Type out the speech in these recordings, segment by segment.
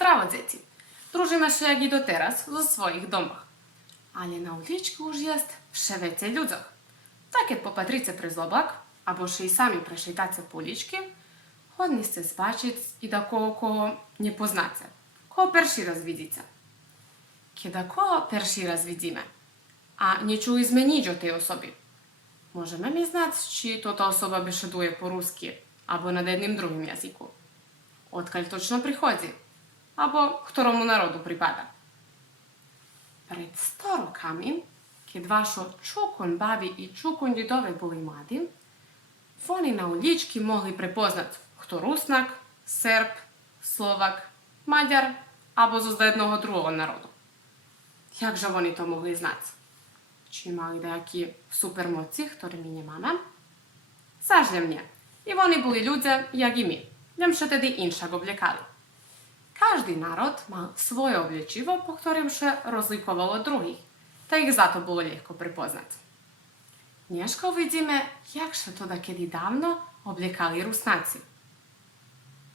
Здраво, дзеці! Дружимаше як і дотераз у своїх домах. Але на улічці уж єст ще веcej людзох. Так як попатрице при злобак, або ще й самі прошейтаться по улічці, годні се збачить і до кого не познаце, кого перший раз видіться. Kiedy kogo pierwszy raz widzimy, a nie czujemy nic o tej osobie. Możemy mi znać, czy to ta osoba beszeduje po-ruski albo na jednym drugim języku. Odkąd точно przychodzi, albo któremu narodu przypada. Przed 100 rokami, kiedy waszo czukun babi i czukun dziadowie byli młodzi, oni na uliczki mogli prepoznać, kto Rusnak, Serb, Slovak, Maďar albo z jednego drugiego narodu. Jakże oni to mogli znać? Czy mali takie supermocy, którymi nie mamy? Zażle mnie. I oni byli ludzie, jak i my. Wiem, że wtedy inszego oblekali. Każdy naród miał swoje obleciwo, po którym się rozlikowało od drugich. Tak ich za to było lekko prepoznać. Dnieżko widzimy, jak się to kiedy dawno oblekali Rusnacy.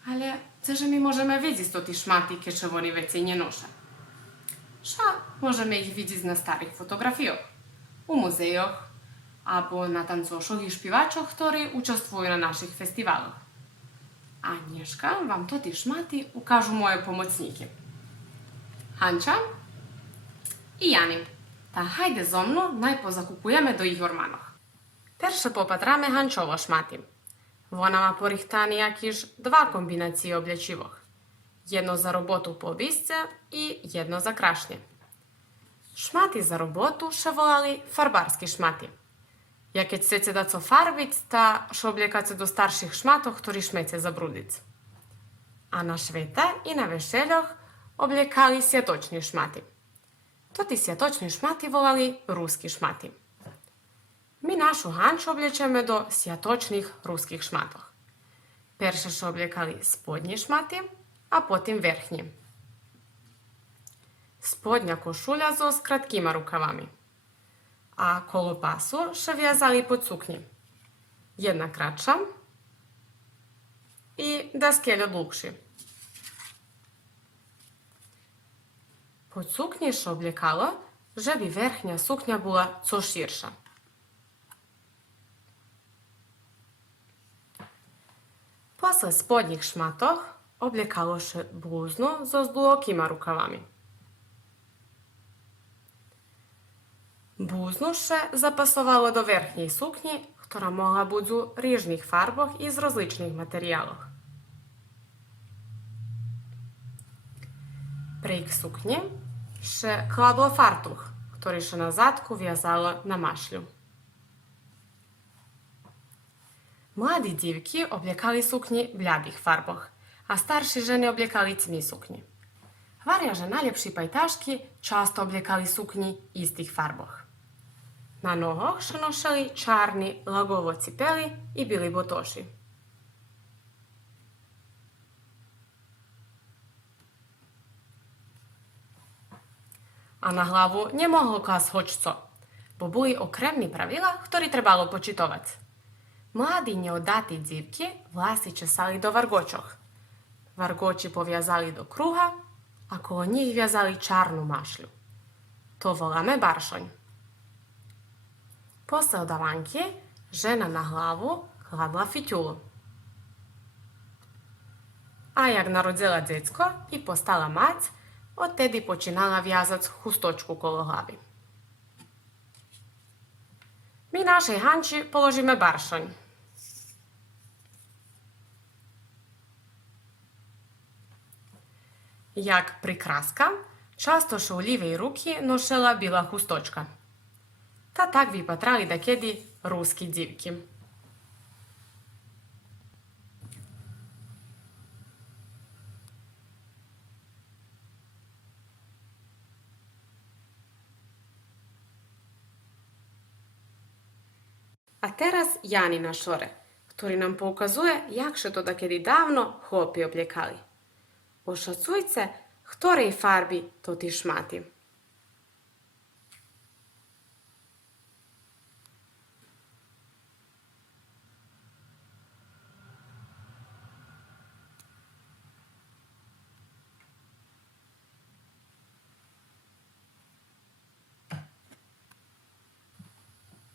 Ale co, że my możemy wiedzieć to te szmaty, kiedy oni więcej nie noszą? Że możemy ich widzieć na starych fotografiach, u muzejach, albo na tancoszach i śpiewaczach, którzy uczestwują na naszych festiwalach. A Agnieszka wam to te szmaty ukażą moje pomocniki. Hancia i Jani. Ta hajde zo mną, najpozakupujemy do ich ormanach. Pierwsze popatramy Hanciowo szmaty. Вона ma порихтані jakieś dwa kombinacje obleciwych. Jedno za robotu po obisce i jedno za kraśnie. Szmaty za robotu się wolali farbarskie szmaty. Jak chcecie da co farbić, ta się oblekacie do starszych szmatów, które śmiecie zabrudzić. A na święta i na weseliach oblekali światoczne szmaty. To te światoczne szmaty wolali ruskie szmaty. My našu Hanciu oblečeme do światocznych ruskich szmatów. Перше się oblekali spodnie szmaty, a potem верхні. Spodnia košulja z kratkima rukavami. A kolo pasu ще в'язали pod suknje. Jedna kratsza i daskelja dlugši. Pod suknje ще oblekalo, żeby верхня suknia była co širša. Posle spodnjih šmatoh oblekalo się bluzno z długima rukawami. Bluzno się zapasowało do верхniej sukni, która mogła być w różnych farbach i z rozlicznych materiałów. Prek sukni się kładło fartuch, który się na zadku wiązało na mašlju. Mladi dívky obliekali sukni v bľadých farbách a starší ženy obliekali tmí sukni. Hvaria, že najlepší pajtašky často obliekali sukni istých farbách. Na nohoch še nosili čarni lagovo cipeli i bili botoši. A na hlavu nemohlo klásť hočco, bo boli okremní pravila, ktoré trebalo počitovať. Mladi neodati dzivki vlasy česali do vargočoh. Vargoči poviazali do kruha, a kolo njih vjazali čarnu mašlju. To voláme baršoň. Posle odavanky žena na hlavu kladla fiťulu. A jak narodila decko i postala mať, odtedy počinala vjazať chustočku kolo hlavy. My našej Hanči položíme baršoň. Jak прикраска, часто що у лівій руці ношила біла хусточка. Та так випатрали докеди руські дівки. A teraz Jani na šore, ktorý nám poukazuje, jak še to dokedy dávno chłopi obliekali. Oszacujcie, której farbi to te szmaty.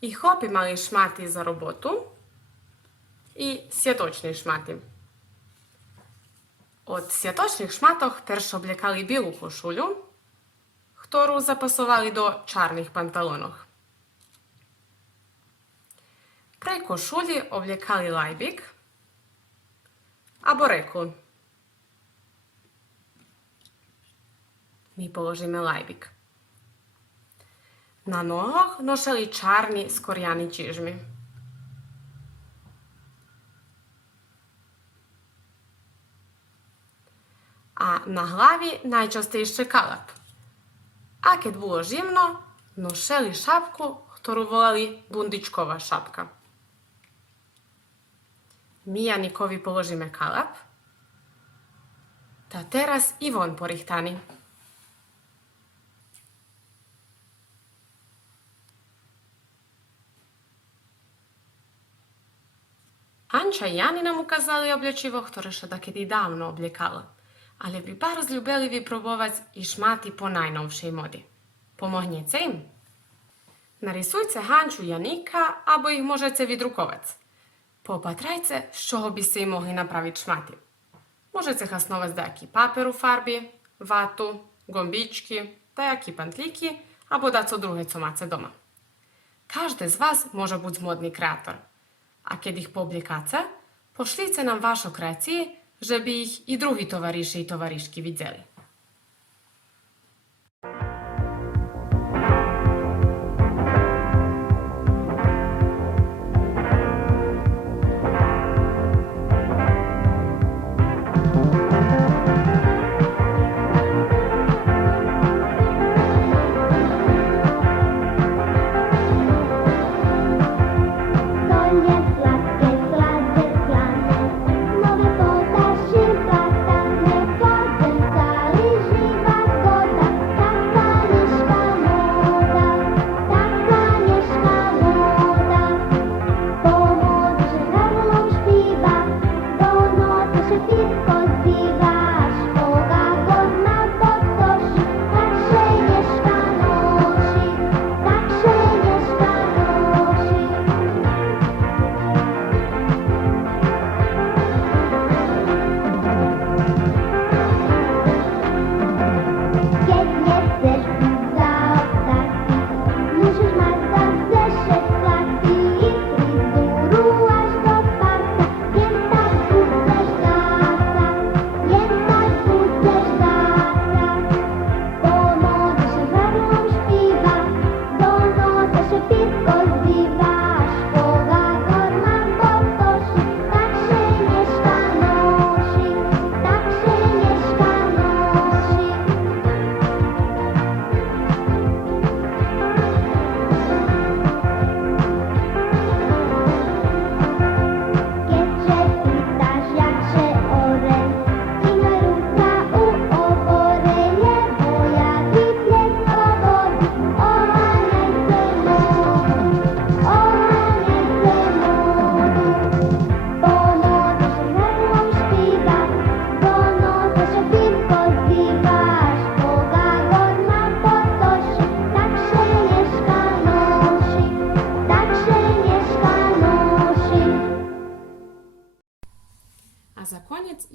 І хлопці мали шмати за роботу і святочні шмати. Od святочних шматок перш облякали білу кошулю, ktorú запасували до чарних панталонок. При кошулі облякали лайбік або реклу. Ми положимо лайбік. На ногах носили чарні скоряні чижми. A na hlavi najčastejšie kalap. A keď bolo zimno, nosili šapku, ktorú volali bundičková šapka. My Janikovi položíme kalap. Ta teraz i von porichtani. Anča i Jani nam ukazali oblječivo, ktoré še dakedy dávno obliekala. Ale by bardzo ľubili vypróbovať i šmaty po najnovšej modi. Pomohnete im? Narysujte Hanču Janika, abo ich môžete vydrukovať. Popatrajte, z čoho by ste im mohli napraviť šmaty. Môžete hasnovať dajaký papier u farbi, vatu, gombičky, dajaký pantlíky, abo daco druhé, co máte doma. Každý z vás môže byť modný kreator. A keď ich poobliekace, pošlite nam vaše kreacije, żeby ich i drugi towarzysze i towarzyszki widzieli.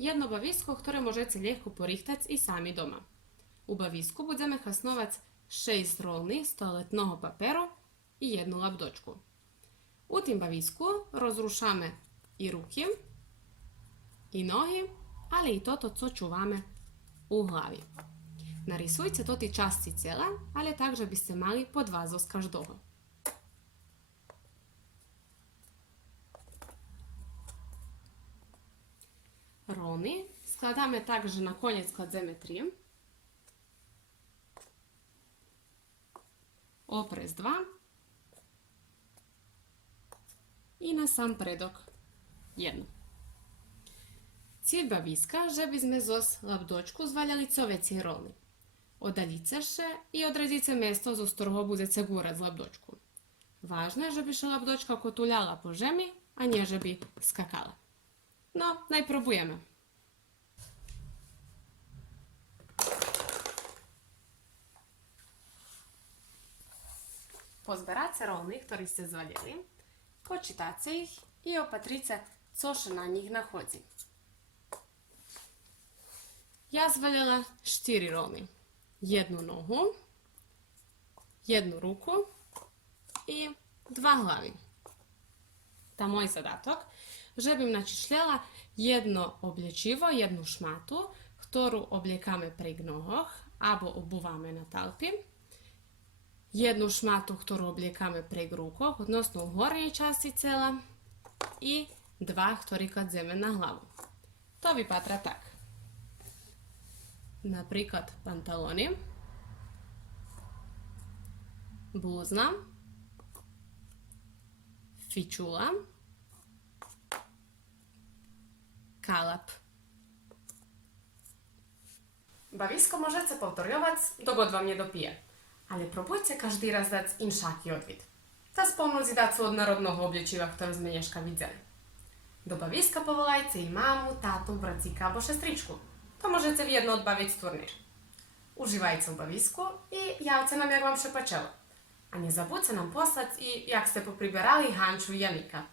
jedno bawisko, które możecie lekko porichtać i sami doma. U bawisku będziemy hasnować 6 rolni z toaletnego papieru i jedną labdoczku. U tym bawisku rozruszamy i ruki, i nogi, ale i to, co czuwamy u glavi. Narysujcie to te časti ciela, ale tak, żebyście mali po 2 z każdego. Rolni składamy tak, że na koniec kładziemy 3. Oprez 2. I na sam predok 1. Cilj bawiska, żebyśmy z labdočku zvaljali co veći rolni. Odaljite še i odredite mjesto z którego budete gurati z labdočku. Važno je, żeby się labdočka kotuljala po žemi, a nie żeby skakala. No, najprobujemy. Pozberate rolny, ktorí ste zvaljeli, počitate ih i opatrice co še na njih nahodzi. Ja zvaljela 4 rolny. Jednu nohu, jednu ruku i 2 glavi. Ta moj zadatok, že bym načišljala jedno oblječivo, jednu šmatu, ktorú obliekame pri nohoch abo obuvame na talpi, jednu šmatu, ktorú obliekame pri rukoch, odnosno u hornjej časti cela i 2, ktorý kladzeme na hlavu. To vypatra tak. Napríklad pantaloni, bluzna, fičula, kalap. Bawisko możecie powtorjować, dogod wam nie dopije. Ale próbujcie każdy raz dać inszaki odwid. Ta spomnąć dać od narodnego obliečiva, które zmienieszka widzieli. Do bawiska powołajcie i mamu, tatu, bracika albo szestriczku. To możecie w jedno odbawić turniej. Używajcie w bawisku i jałcie nam jak wam się poczęło. A nie zabudźcie nam poslać i jak ste popribierali Hanczu i Janika.